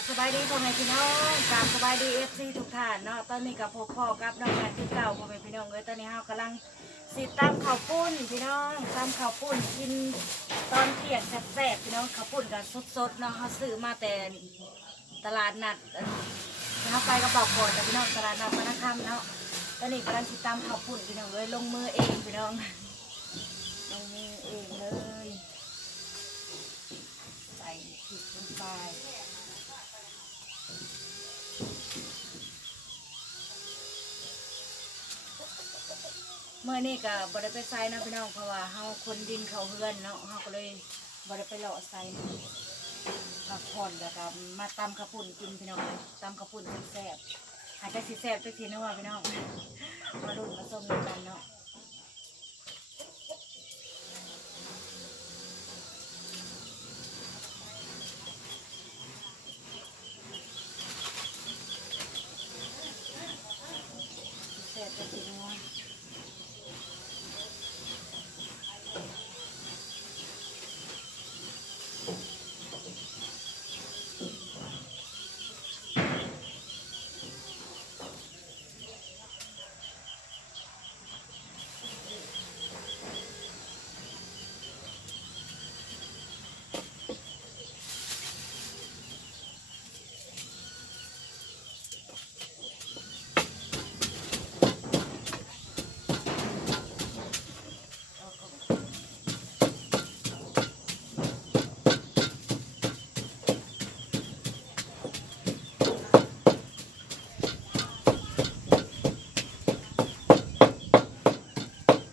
บสบายดีพ่อแม่พี่น้องกราบสบายดีเอฟซีทุกท่านเนาะตอนนี้กับพ่อพ่อกับน้องงานที่เก่าพ่อแม่พี่น้องเลยตอนนี้เฮากำลังสิตำข้าวปุ้นพี่น้องตำข้าวปุ้นกินตอนเที่ยงแซ่บๆพี่น้องข้าวปุ้นกันสดๆเนาะเขาซื้อมาแต่ตลาดนัดเอิ่มเขาไปกระเป๋าก่อนแต่พี่น้องตลาดนัดมานะคำเนาะตอนนี้กำลังสิตำข้าวปุ้นพี่น้องเลยลงมือเองพี่น้องลงมือเองเลยใส่พริกลงไป เมื่อนี่ก็บ่ได้ไปใส่เนะพี่น้องเพราะว่าเฮาคนดินเขาเฮือนเนาะเฮาก็เลยบ่ได้ไปเลาะใส่พักผ่อนแล้วก็มาตำข้าวปุ้นกินพี่น้องตำข้าวปุ้นแซ่บๆหาจจะสิแซ่บจักทีนะว่าพี่น้องมาลุ้นมาส้มกันเนาะแซ่บจักทีนะว่า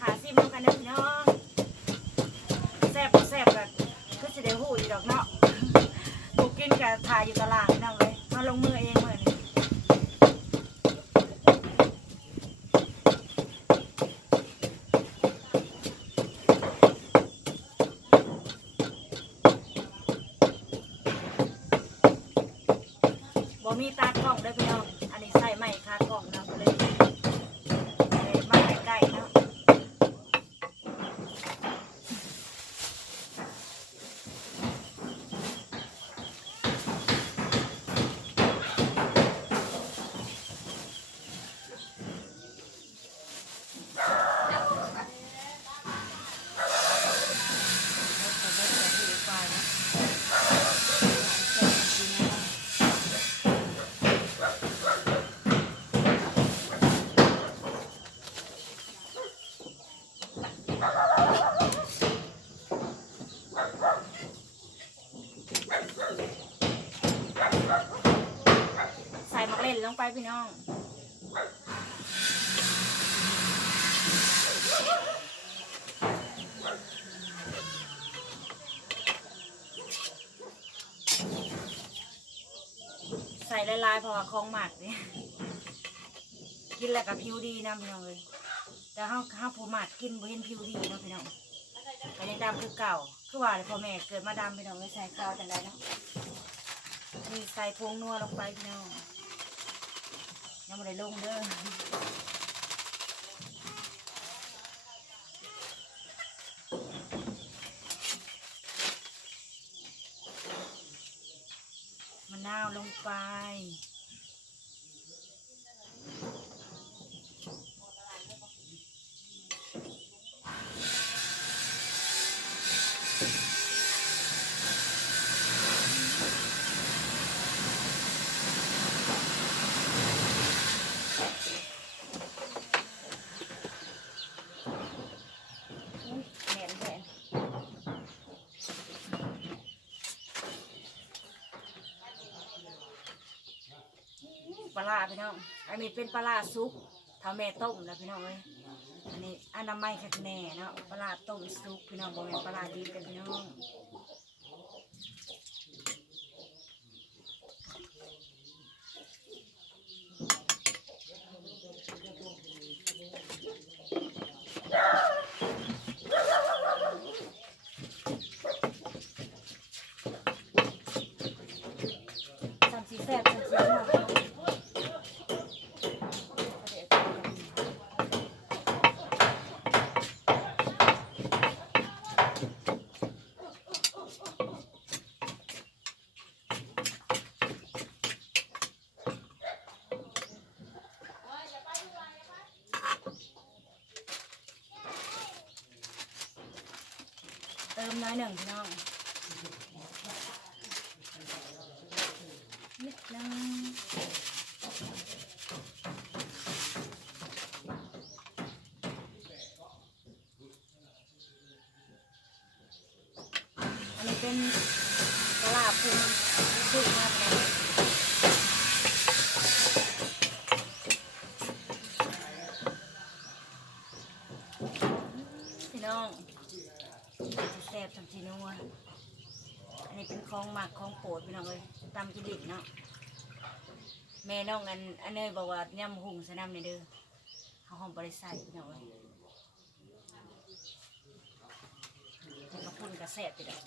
หาซิมน้ำกันนะพี่น้องแซ่บบ่แซ่บกันคือสิได้หู้อยู่ดอกเนาะกูกินกับถ่าย อยู่ตลาดพี่น้องเลยมาลงมือเองเมื่อนี้บ่มีตากล้องเด้อพี่น้อง อันนี้ใส่ไม้คากล้องนะเลยมาใกล้ๆนะ ใส่มักเล่ลงไปพี่น้อง ใส่ลายๆเพราะว่าของหมักเนี่ยกินแล้วกับผิวดีนะพี่น้องเลยแต่ห้าห้าผู้หมักกินบ่เห็นผิวดีเนาะพี่น้องก็ยังดำคือเก่า คือว่าพ่อแม่เกิดมาดำพี่น้องเลยใส่เก่าจังไดเนาะนี่ใส่พวงนัวลงไปพี่น้อง ยังไม่ได้ลงเด้อมะนาวลงไป อุ๊ยแหนมแหนมปลา ร้าพี่น้อง อันนี้เป็นปลาร้าซุปเท่าแม่ต้มนะพี่น้องเอ้ยอันนี้อนามัยคักแน่เนาะปลาร้าต้มซุปพี่น้องบอกแม่นปลาร้าดีกันพี่น้อง สามสีแซ่บสามสีนัวพี่น้อง ม น้อยหนึ่งพี่น้องนิดนึงอันนี้เป็นกระลาบพุงสุกมากเลยพี่น้อง จะแซ่บทำจีนัวอันนี้เป็นของหมักของโปรดพี่น้องเลยตำกินดิบเนาะแม่น้องอันอันเนยบอกว่าย่ำหุงสนามในเด้อเขาหอมบริใส่พี่น้องเลยแต่กระพุ่นกระแซ่บไปเด้อ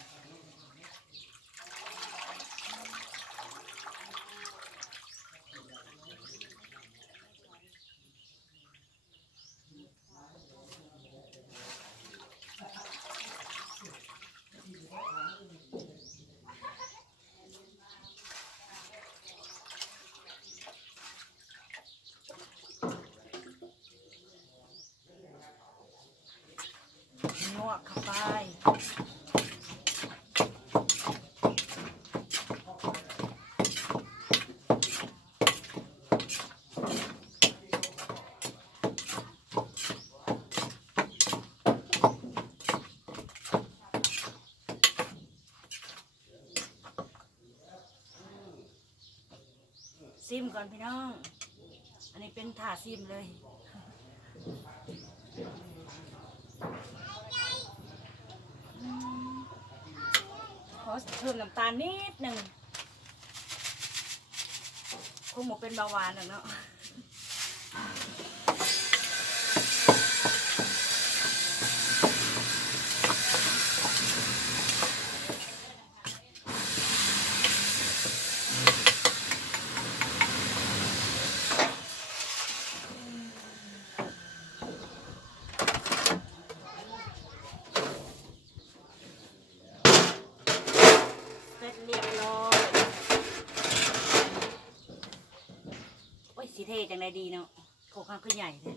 น วดเข้าไปซิมก่อนพี่น้อง อันนี้เป็นถาซิมเลย ขอเพิ่มน้ำตาลนิดหนึ่งคงหมดเป็นเบาหวานหรอกเนาะเสร็จเรียบร้อยโอ้ย สีเทจังไดดีเนาะโขกข้างขึ้นใหญ่เลย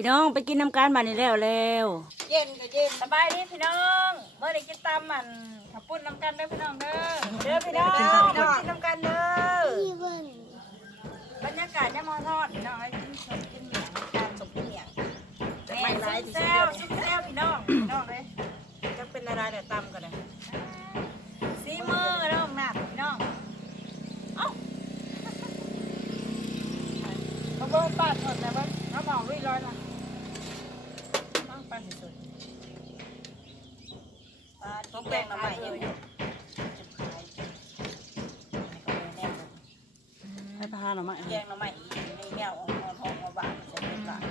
พี่น้องไปกินน้ำกันมานี่แล้วแล้วเย็นก็เย็นสบายดีพี่น้องเมื่อได้กินตำมันขับปุ้นน้ำกันเด้อพี่น้องเด้อเด้อพี่น้องกินน้ำกันเด้อบรรยากาศยามมอทอดพี่น้องไอ้กินสดกินเหนียวน้ำกันสมกินเหนียวแม่ไม่ร้ายที่แซสุดวซุปแซวพี่น้องพี่น้องเลยจะเป็นอะไรเดี๋ยวตำกันเลยซีมือน้องหนักพี่น้องเอ้ามาเบิ้งป้าสดนะเบิ้งน้ำหอมวิ่งร้อยละบ้า ป้าสุดต้องแป้งน้ำใหม่เยังให้พาหน่อไม้แยงน้ำใหม่ในแนวของห้องมาบ้านจะเป็นหลัก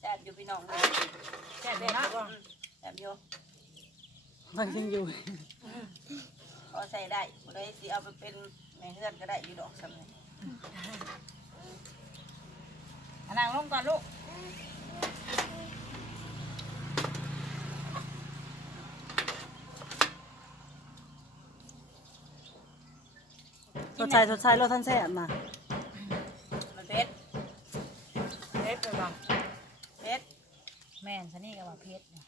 แซ่บอยู่พี่น้องเลยแซ่บเลยนะแซ่บอยู่มันยังอยู่พอใส่ได้บ่ได้สิเอาไปเป็นแม่เฮือนก็ได้อยู่ดอกสำเนียง นั่งลงก่อนลูกสดใสสดใสรถท่านแซ่บมามันเผ็ดเพชรไปบ้างเผ็ดแม่นซะนี่ก็ว่าเพชรเนี่ย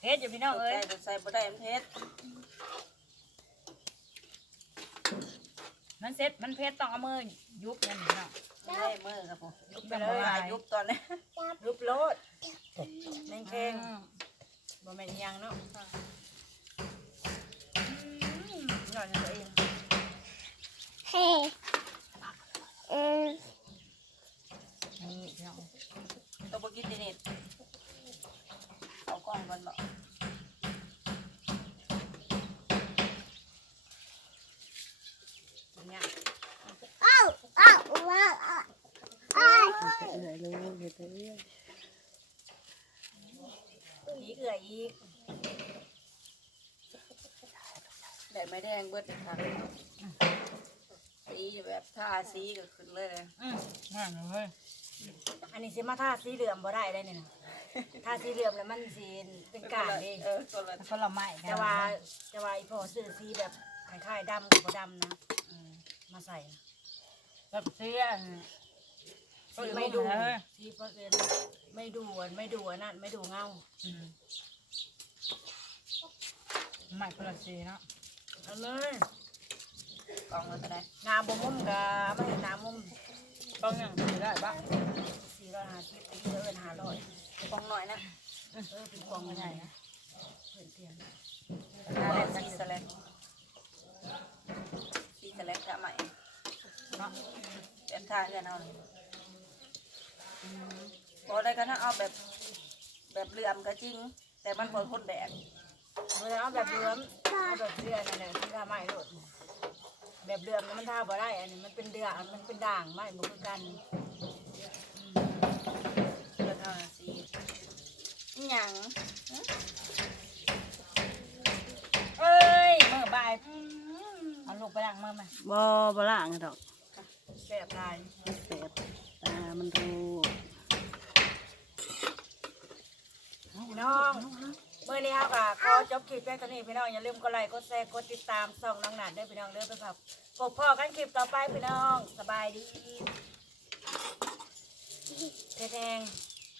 เพชรอยู่พี่น้องเอ้ยใส่ใส่บ่ได้มันเผ็ดมันเซ็ตมันเพชรต้องเอามือยุบนั่นพี่น้อง ไม่ได้มือครับผมยุบไปไปเลเลยยยุบตอนนี้ยุบโลดแมงแข้งบ่แม่นอิหยังเนาะอืมหน่อยตัวเอง นี่พี่น้อง ตัวบ่กินทีนี่เอากล้องก่อนบ่ เนี่ย เเอื่อยเลยเฮ็ดเรื่อยอีกเอื่อยอีกได้ไม้แดงเบิดเลยค่ะสีแบบทาสีก็ขึ้นเลย อืมนั่นเลยอันนี้สิมาทาสีเหลืองบ่ได้เลยเนี่ยนะทาสีเหลืองแล้วมันสีเป็นกาดเด้เออคนละผลไม้แต่ว่าแต่ว่าอีพอซื้อสีแบบคล้ายๆดำกับบ่ดำนะมาใส่แบบเสื้อ สีไม่ดูสีเปอร์เซ็นต์ไม่ดูอันไม่ดูอันนั่นไม่ดูเงาใหม่คนละสีเนาะเอาเลยกองเลยก็ได้นาบ่มุมกับไม่เห็นนามุมต้องยังสีได้ปะสี่ร้อยห้าสิบตีเอินห้าร้อยกองหน่อยนะเออเป็นกองใหญ่นะเห็นเตียนเอาสีสแลกสีสแลกจะใหม่เนาะเป็นทาเงินเอาเลย พอได้ก็ถ้าเอาแบบ แบบเหลื่อมก็จริง แต่มันพอทนแดดเมื่อเอาแบบเลื่อมเอาแบบเลื่อมนั่นแหละที่ทาไม้โลดแบบเลื่อมนี่มันทาบ่ได้ อันนี้มันเป็นเดือมันเป็นด่างไม้บ่คือกันเลือกเอาสีอิหยังเอ้ยเมื่อบ่ายเอาลูกไปล้างมือมาบ่บ่ล่างดอก แสบลายมันแสบตามันรูพี่น้องเมื่อนี้ครับก็ขอจบคลิปแค่ตอนนี้พี่น้องอย่าลืมกดไลค์กดแชร์กดติดตามส่องน้องหนาด้วยพี่น้องเด้อไปครับพบพ่อกันคลิปต่อไปพี่น้องสบายดีเพชรแดง